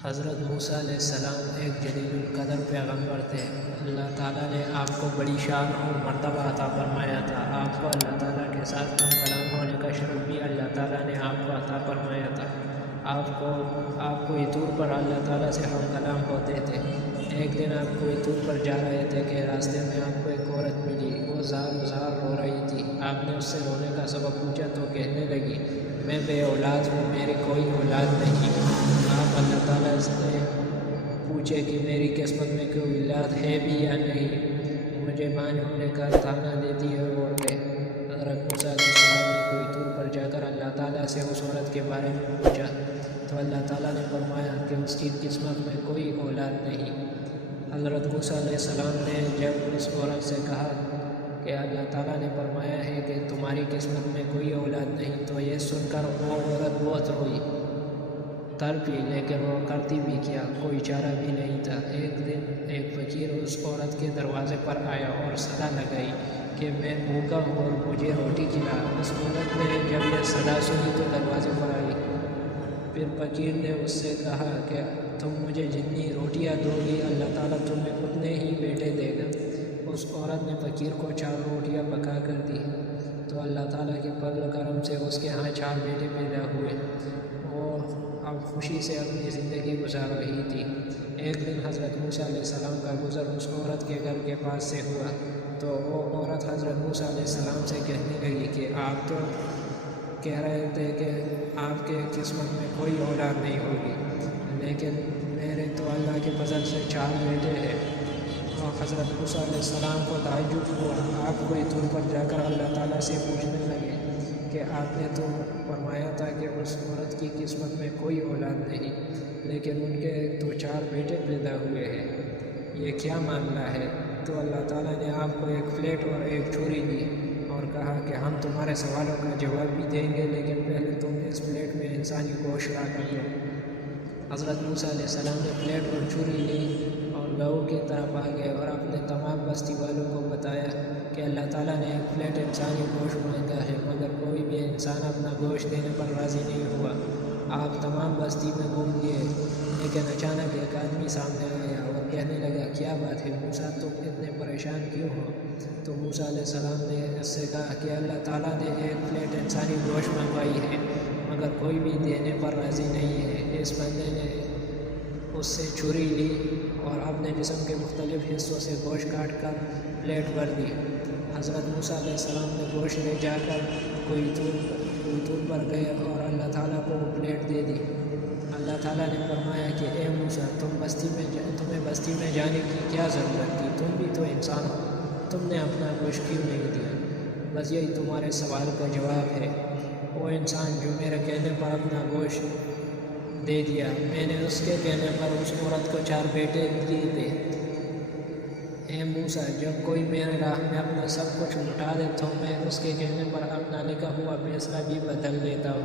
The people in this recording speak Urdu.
حضرت موسیٰ علیہ السلام ایک جلیل القدر پیغمبر تھے۔ اللہ تعالیٰ نے آپ کو بڑی شان اور مرتبہ عطا فرمایا تھا۔ آپ کو اللہ تعالیٰ کے ساتھ ہم کلام ہونے کا شرف بھی اللہ تعالیٰ نے آپ کو عطا فرمایا تھا۔ آپ کوئی طور پر اللہ تعالیٰ سے ہم کلام ہوتے تھے۔ ایک دن آپ کوئی طور پر جا رہے تھے کہ راستے میں آپ کو ایک عورت ملی، وہ زار رو رہی تھی۔ آپ نے اس سے رونے کا سبب پوچھا تو کہنے لگی، میں بے اولاد ہوں، میری کوئی اولاد نہیں۔ آپ اللہ تعالیٰ سے پوچھے کہ میری قسمت میں کوئی اولاد ہے بھی یا نہیں، مجھے ماں ہونے کا طعنہ دیتی ہے عورتیں۔ حضرت موسیٰ علیہ السلام نے کوئی طور پر جا کر اللہ تعالیٰ سے اس عورت کے بارے میں پوچھا تو اللہ تعالیٰ نے فرمایا کہ اس کی قسمت میں کوئی اولاد نہیں۔ حضرت موسیٰ علیہ السلام نے جب اس عورت سے کہا کہ اللہ تعالیٰ نے فرمایا ہے کہ تمہاری قسمت میں کوئی اولاد نہیں، تو یہ سن کر وہ عورت بہت روئی، تڑپی، لیکن وہ کرتی بھی کیا، کوئی چارہ بھی نہیں تھا۔ ایک دن ایک فقیر اس عورت کے دروازے پر آیا اور صدا لگائی کہ میں بھوکا ہوں اور مجھے روٹی کھلا۔ اس عورت نے جب یہ صدا سنی تو دروازے پر آئی۔ پھر فقیر نے اس سے کہا کہ تم مجھے جتنی روٹیاں دو گی اللہ تعالیٰ تمہیں اتنے ہی بیٹے دے گا۔ اس عورت نے فقیر کو 4 روٹیاں پکا کر دی تو اللہ تعالیٰ کے فضل و کرم سے اس کے ہاں 4 بیٹے پیدا ہوئے۔ وہ اب خوشی سے اپنی زندگی گزار رہی تھی۔ ایک دن حضرت موسیٰ علیہ السلام کا گزر اس عورت کے گھر کے پاس سے ہوا تو وہ عورت حضرت موسیٰ علیہ السلام سے کہنے لگی کہ آپ تو کہہ رہے تھے کہ آپ کے قسمت میں کوئی اولاد نہیں ہوگی، لیکن میرے تو اللہ کے فضل سے 4 بیٹے ہیں۔ اور حضرت موسیٰ علیہ السلام کو تعجب ہوا۔ آپ کوئی طور پر جا کر اللہ تعالیٰ سے پوچھنے لگے کہ آپ نے تو فرمایا تھا کہ اس عورت کی قسمت میں کوئی اولاد نہیں، لیکن ان کے تو 4 بیٹے پیدا ہوئے ہیں، یہ کیا معاملہ ہے؟ تو اللہ تعالیٰ نے آپ کو ایک پلیٹ اور ایک چھری دی اور کہا کہ ہم تمہارے سوالوں کا جواب بھی دیں گے، لیکن پہلے تم اس پلیٹ میں انسانی گوشت لا کر دو۔ حضرت موسیٰ علیہ السلام نے پلیٹ اور چھری لی اور گاؤں کی طرف آ گئے اور اپنے تمام بستی والوں کو بتایا کہ اللہ تعالیٰ نے ایک پلیٹ انسانی گوشت مانگا ہے، مگر کوئی بھی انسان اپنا گوشت دینے پر راضی نہیں ہوا۔ آپ تمام بستی میں گھوم گئے، لیکن اچانک ایک آدمی سامنے آیا اور کہنے لگا، کیا بات ہے موسیٰ، تم اتنے پریشان کیوں ہو؟ تو موسیٰ علیہ السلام نے اس سے کہا کہ اللہ تعالیٰ نے ایک پلیٹ انسانی گوشت منگوائی ہے، مگر کوئی بھی دینے پر راضی نہیں ہے۔ اس بندے نے اس سے چھری لی اور اپنے جسم کے مختلف حصوں سے گوشت کاٹ کر پلیٹ بھر دی۔ حضرت موسیٰ علیہ السلام نے گوشت لے جا کر کوئی طور پر گئے اور اللہ تعالیٰ کو وہ پلیٹ دے دی۔ اللہ تعالیٰ نے فرمایا کہ اے موسیٰ، تمہیں بستی میں جانے کی کیا ضرورت تھی؟ تم بھی تو انسان ہو، تم نے اپنا گوشت کیوں نہیں دیا؟ بس یہی تمہارے سوال کا جواب ہے۔ وہ انسان جو میرے کہنے پر اپنا گوشت دے دیا، میں نے اس کے کہنے پر اس عورت کو 4 بیٹے دیے تھے۔ اے موسیٰ، جب کوئی میرے راہ میں اپنا سب کچھ لٹا دے تو میں اس کے کہنے پر اپنا لکھا ہوا فیصلہ بھی بدل دیتا ہوں۔